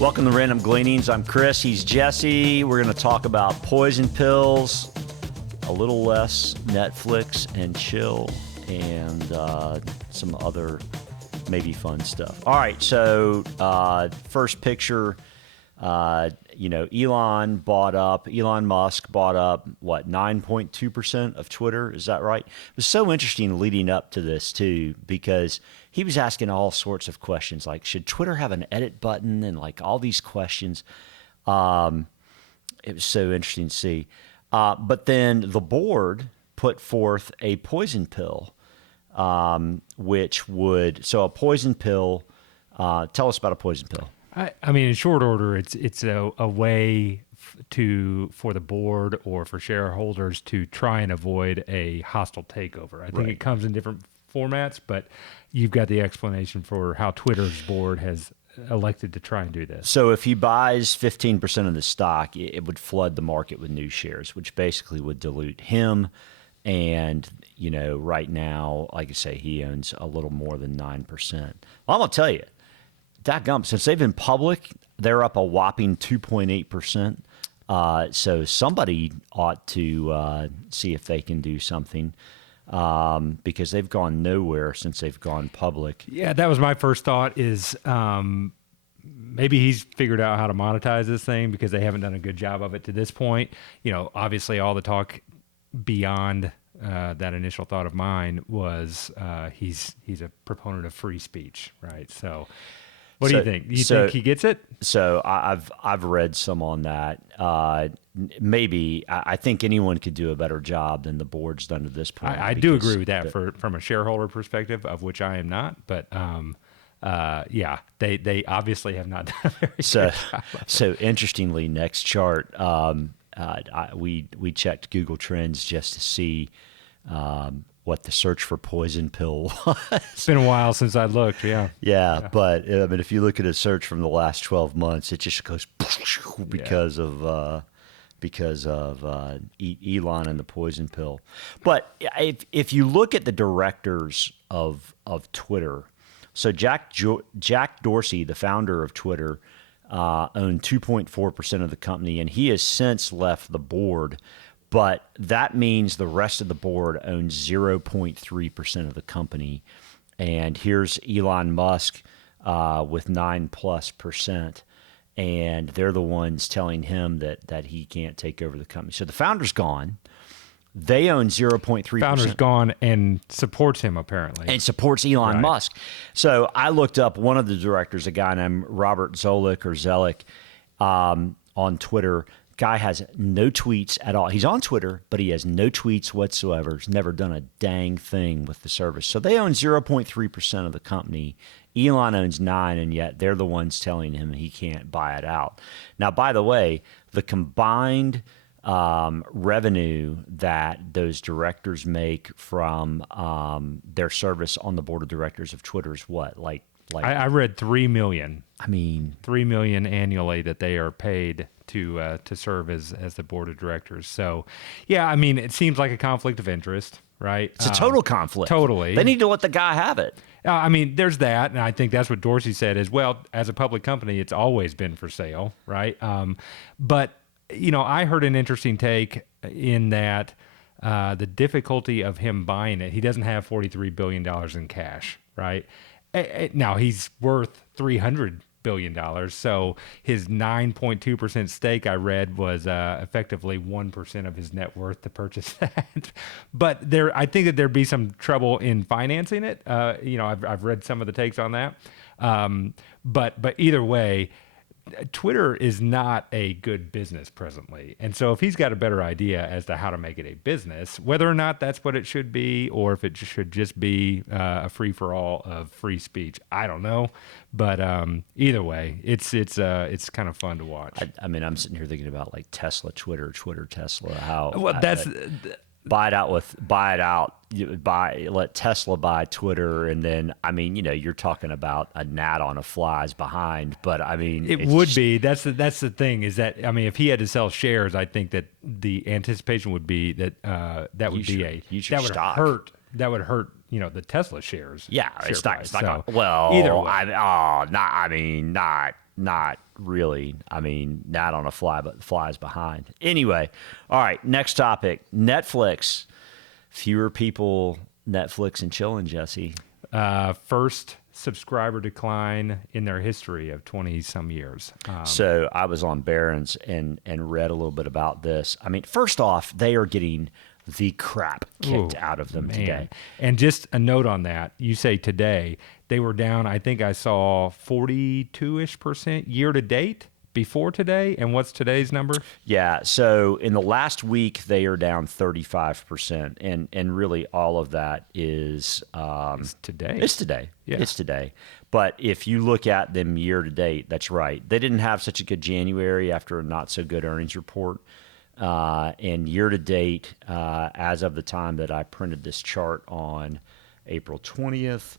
Welcome to Random Gleanings. I'm Chris. He's Jesse. We're going to talk about poison pills, a little less Netflix and chill, and some other maybe fun stuff. All right, so first picture, Elon Musk bought up, 9.2% of Twitter? Is that right? It was so interesting leading up to this, too, because he was asking all sorts of questions, like, should Twitter have an edit button, and like all these questions. It was so interesting to see. But then the board put forth a poison pill, which would, so a poison pill, tell us about a poison pill. I mean, in short order, it's a way for the board or for shareholders to try and avoid a hostile takeover. I think it comes in different formats, but you've got the explanation for how Twitter's board has elected to try and do this. So if he buys 15% of the stock, it would flood the market with new shares, which basically would dilute him. And, right now, like I say, he owns a little more than 9%. Well, I'm going to tell you, dadgum, since they've been public, they're up a whopping 2.8%. So somebody ought to see if they can do something, because they've gone nowhere since they've gone public. Yeah, that was my first thought is maybe he's figured out how to monetize this thing because they haven't done a good job of it to this point. Obviously all the talk beyond that initial thought of mine was he's a proponent of free speech, right? So what do you think? Do you think he gets it? So I've read some on that. Maybe I think anyone could do a better job than the board's done to this point. I do agree with that from a shareholder perspective, of which I am not. But they obviously have not done a very good job. So interestingly, next chart, we checked Google Trends just to see what the search for poison pill was. It's been a while since I looked, Yeah, but I mean, if you look at a search from the last 12 months, it just goes because of Elon and the poison pill. But if you look at the directors of Twitter, so Jack Dorsey, the founder of Twitter, owned 2.4% of the company, and he has since left the board. But that means the rest of the board owns 0.3% of the company. And here's Elon Musk with 9+%. And they're the ones telling him that he can't take over the company. So the founder's gone. They own 0.3%. Founder's gone and supports him, apparently. And supports Elon Musk. So I looked up one of the directors, a guy named Robert Zoellick on Twitter. Guy has no tweets at all. He's on Twitter, but he has no tweets whatsoever. He's never done a dang thing with the service. So they own 0.3% of the company. Elon owns 9%, and yet they're the ones telling him he can't buy it out. Now, by the way, the combined revenue that those directors make from their service on the board of directors of Twitter is what? Like I read $3 million. I mean, $3 million annually that they are paid to serve as the board of directors. So, yeah, I mean, it seems like a conflict of interest, right? It's a total conflict. Totally. They need to let the guy have it. I mean, there's that, and I think that's what Dorsey said as well. As a public company, it's always been for sale, right? But, I heard an interesting take in that the difficulty of him buying it, he doesn't have $43 billion in cash, right? Now, he's worth $300 billion. So his 9.2% stake, I read, was effectively 1% of his net worth to purchase that. But I think that there'd be some trouble in financing it. I've read some of the takes on that. But either way, Twitter is not a good business presently. And so if he's got a better idea as to how to make it a business, whether or not that's what it should be, or if it should just be a free-for-all of free speech, I don't know. But either way, it's kind of fun to watch. I mean, I'm sitting here thinking about like Tesla, Twitter, Tesla, how... Well, buy it out, let Tesla buy Twitter, and then, I mean, you're talking about a gnat on a fly's behind, but I mean, it would be. That's the thing is that, I mean, if he had to sell shares, I think that the anticipation would be that that would hurt the Tesla shares. Yeah, it's not. So, Well, either way. not really. I mean, not on a fly, but flies behind. Anyway, all right, next topic, Netflix. Fewer people Netflix and chilling, Jesse. First subscriber decline in their history of 20 some years. So I was on Barron's and read a little bit about this. I mean, first off, they are getting the crap kicked out of them today. And just a note on that, you say today, they were down, I think I saw 42-ish% year to date before today. And what's today's number? Yeah. So in the last week, they are down 35%. And really all of that is It's today. It's today. Yeah. It's today. But if you look at them year to date, that's right. They didn't have such a good January after a not so good earnings report. And year to date, as of the time that I printed this chart on April 20th,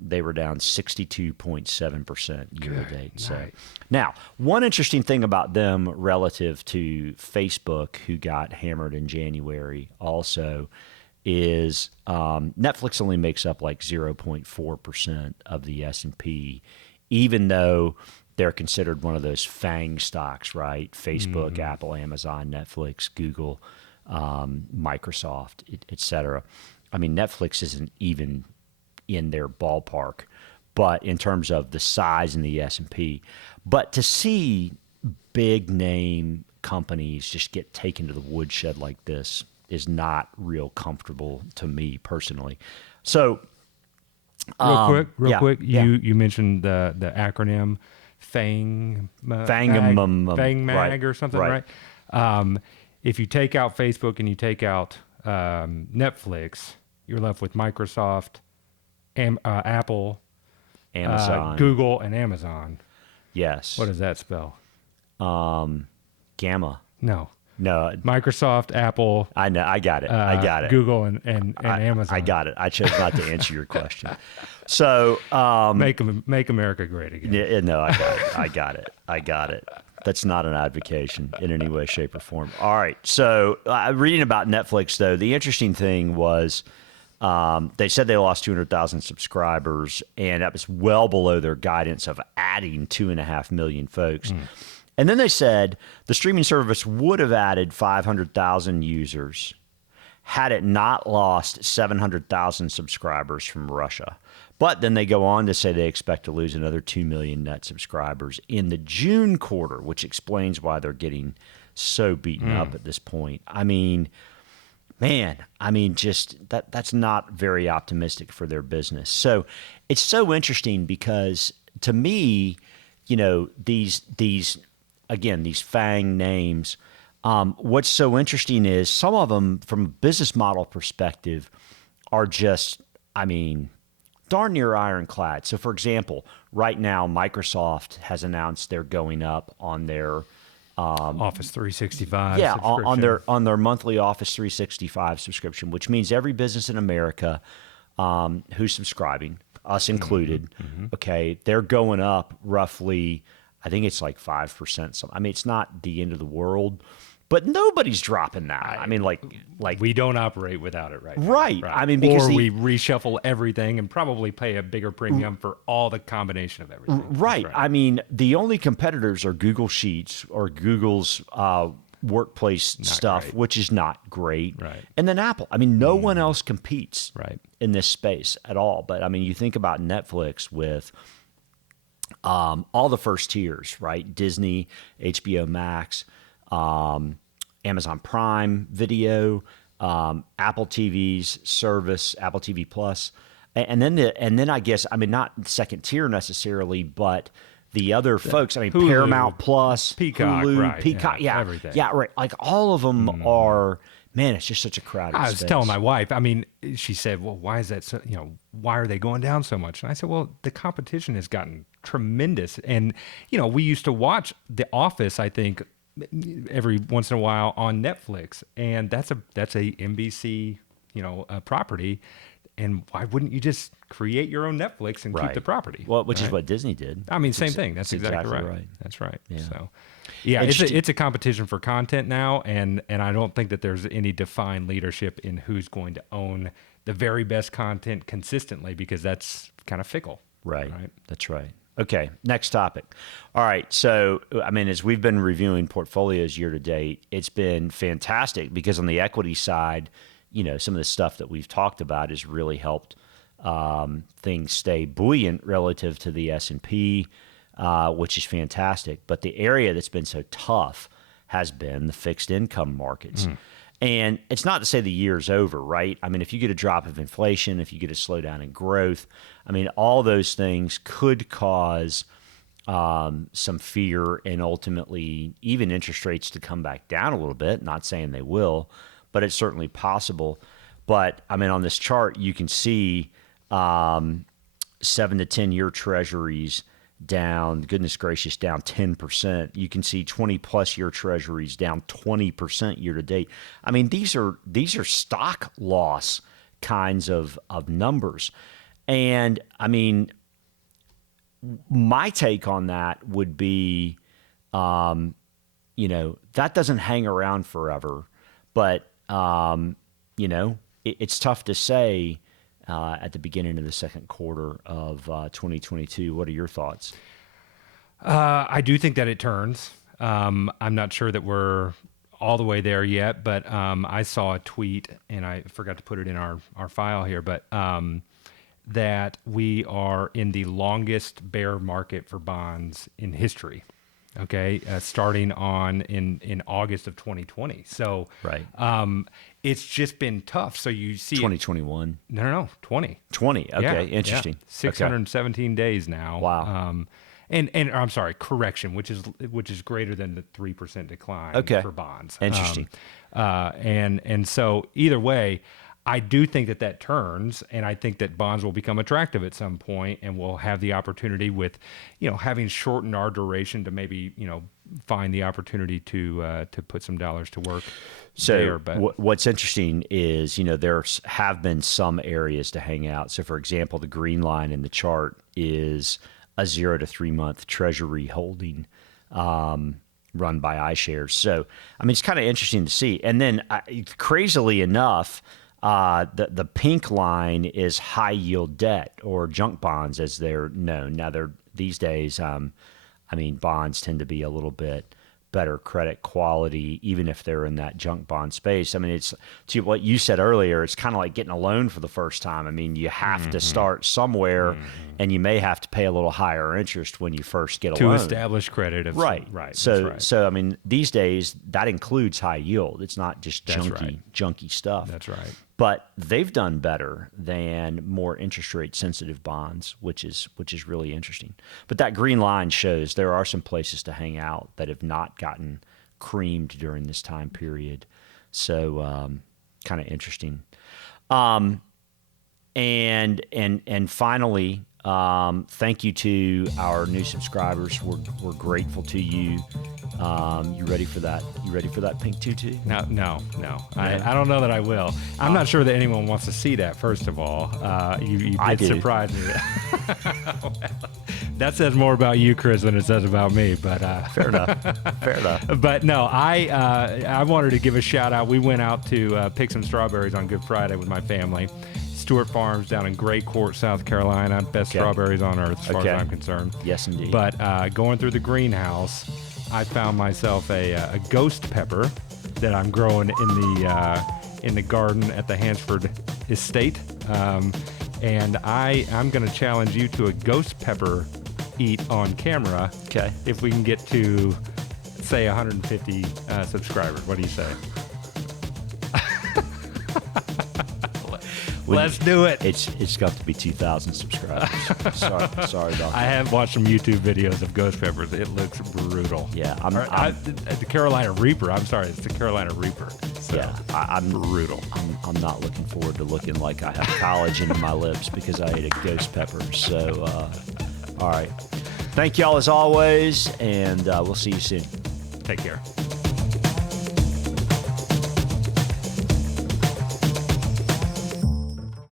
they were down 62.7% year to date. So now, one interesting thing about them relative to Facebook, who got hammered in January also, is Netflix only makes up like 0.4% of the S&P, even though they're considered one of those FANG stocks, right? Facebook, Apple, Amazon, Netflix, Google, Microsoft, et cetera. I mean, Netflix isn't even in their ballpark, but in terms of the size in the S&P. But to see big name companies just get taken to the woodshed like this is not real comfortable to me personally. So Real quick, you mentioned the acronym FANG, FANG MAG or something, right? If you take out Facebook and you take out Netflix, you're left with Microsoft, Apple, Amazon, Google, and Amazon. Yes. What does that spell? Gamma. No. No. Microsoft, Apple. I know. I got it. I got it. Google and Amazon. I got it. I chose not to answer your question. So make America great again. Yeah, no, I got it. I got it. I got it. That's not an advocation in any way, shape, or form. All right. So reading about Netflix, though, the interesting thing was they said they lost 200,000 subscribers, and that was well below their guidance of adding 2.5 million folks. And then they said the streaming service would have added 500,000 users had it not lost 700,000 subscribers from Russia. But then they go on to say they expect to lose another 2 million net subscribers in the June quarter, which explains why they're getting so beaten up at this point. I mean, man, just that's not very optimistic for their business. So it's so interesting because to me, you know, these FANG names, what's so interesting is some of them from a business model perspective are just, darn near ironclad. So for example, right now, Microsoft has announced they're going up on their Office 365. Yeah, on their monthly Office 365 subscription, which means every business in America who's subscribing, us included, okay, they're going up roughly, I think it's like 5%. It's not the end of the world, but nobody's dropping that. Like we don't operate without it, right? Right. Because we reshuffle everything and probably pay a bigger premium for all the combination of everything. Right. The only competitors are Google Sheets or Google's workplace stuff, great. which is not great. Right. And then Apple. No one else competes Right. in this space at all. But you think about Netflix with all the first tiers, right? Disney, HBO Max, Amazon Prime Video, Apple TV's service, Apple TV Plus, and then I guess not second tier necessarily, but the other folks. Hulu, Paramount Plus, Peacock, Hulu, right, Peacock, yeah, everything. yeah, right. Like all of them are. Man, it's just such a crowded I was space. telling my wife, she said, well, why is that so, why are they going down so much? And I said, well, the competition has gotten tremendous. And, we used to watch The Office, I think, every once in a while on Netflix. And that's a NBC, property. And why wouldn't you just create your own Netflix and keep the property? Well, which is what Disney did. Same thing. That's exactly right. That's right. Yeah. So, yeah, it's a competition for content now, and I don't think that there's any defined leadership in who's going to own the very best content consistently, because that's kind of fickle. Right. That's right. Okay, next topic. All right, so I mean, as we've been reviewing portfolios year to date, it's been fantastic because on the equity side, some of the stuff that we've talked about has really helped things stay buoyant relative to the S&P, which is fantastic. But the area that's been so tough has been the fixed income markets. And it's not to say the year's over, right? I mean, if you get a drop of inflation, if you get a slowdown in growth, I mean, all those things could cause some fear and ultimately even interest rates to come back down a little bit. Not saying they will, but it's certainly possible. But I mean, on this chart, you can see 7 to 10 year treasuries down, goodness gracious, down 10%. You can see 20 plus year treasuries down 20% year to date. I mean, these are stock loss kinds of numbers. And I mean, my take on that would be, that doesn't hang around forever, but, it's tough to say at the beginning of the second quarter of 2022. What are your thoughts? I do think that it turns. I'm not sure that we're all the way there yet, but I saw a tweet, and I forgot to put it in our file here, but that we are in the longest bear market for bonds in history. Okay, starting in August of 2020. So right, it's just been tough. So you see 2021. No, 20. 20. Okay, yeah, interesting. Yeah. 617 days now. Wow. And I'm sorry, correction, which is greater than the 3% decline for bonds. Interesting. And so either way, I do think that turns, and I think that bonds will become attractive at some point, and we'll have the opportunity with, having shortened our duration to maybe, find the opportunity to put some dollars to work. So what's interesting is, there have been some areas to hang out. So for example, the green line in the chart is a 0 to 3 month treasury holding, run by iShares. So, I mean, it's kind of interesting to see. And then crazily enough, the pink line is high yield debt or junk bonds as they're known. Now these days, bonds tend to be a little bit better credit quality, even if they're in that junk bond space. I mean, it's to what you said earlier, it's kind of like getting a loan for the first time. I mean, you have to start somewhere, and you may have to pay a little higher interest when you first get a loan. To establish credit. Right. So, I mean, these days, that includes high yield. It's not just junky stuff. That's right. But they've done better than more interest rate sensitive bonds, which is really interesting. But that green line shows there are some places to hang out that have not gotten creamed during this time period. So kind of interesting. And finally, thank you to our new subscribers. We're grateful to you. You ready for that? You ready for that pink tutu? No. I don't know that I will. I'm not sure that anyone wants to see that. First of all, you did surprise me. Well, that says more about you, Chris, than it says about me. But fair enough. But no, I wanted to give a shout out. We went out to pick some strawberries on Good Friday with my family. Stewart Farms down in Gray Court, South Carolina. Best strawberries on earth, as far as I'm concerned. Yes, indeed. But going through the greenhouse, I found myself a ghost pepper that I'm growing in the garden at the Hansford Estate, and I'm going to challenge you to a ghost pepper eat on camera. Okay. If we can get to, say, 150 subscribers, what do you say? Let's do it. It's got to be 2,000 subscribers. sorry about that. I have watched some YouTube videos of ghost peppers. It looks brutal. Yeah, the Carolina Reaper. I'm sorry, it's the Carolina Reaper. So, yeah, I'm brutal. I'm not looking forward to looking like I have collagen in my lips because I ate a ghost pepper. So, all right. Thank y'all as always, and we'll see you soon. Take care.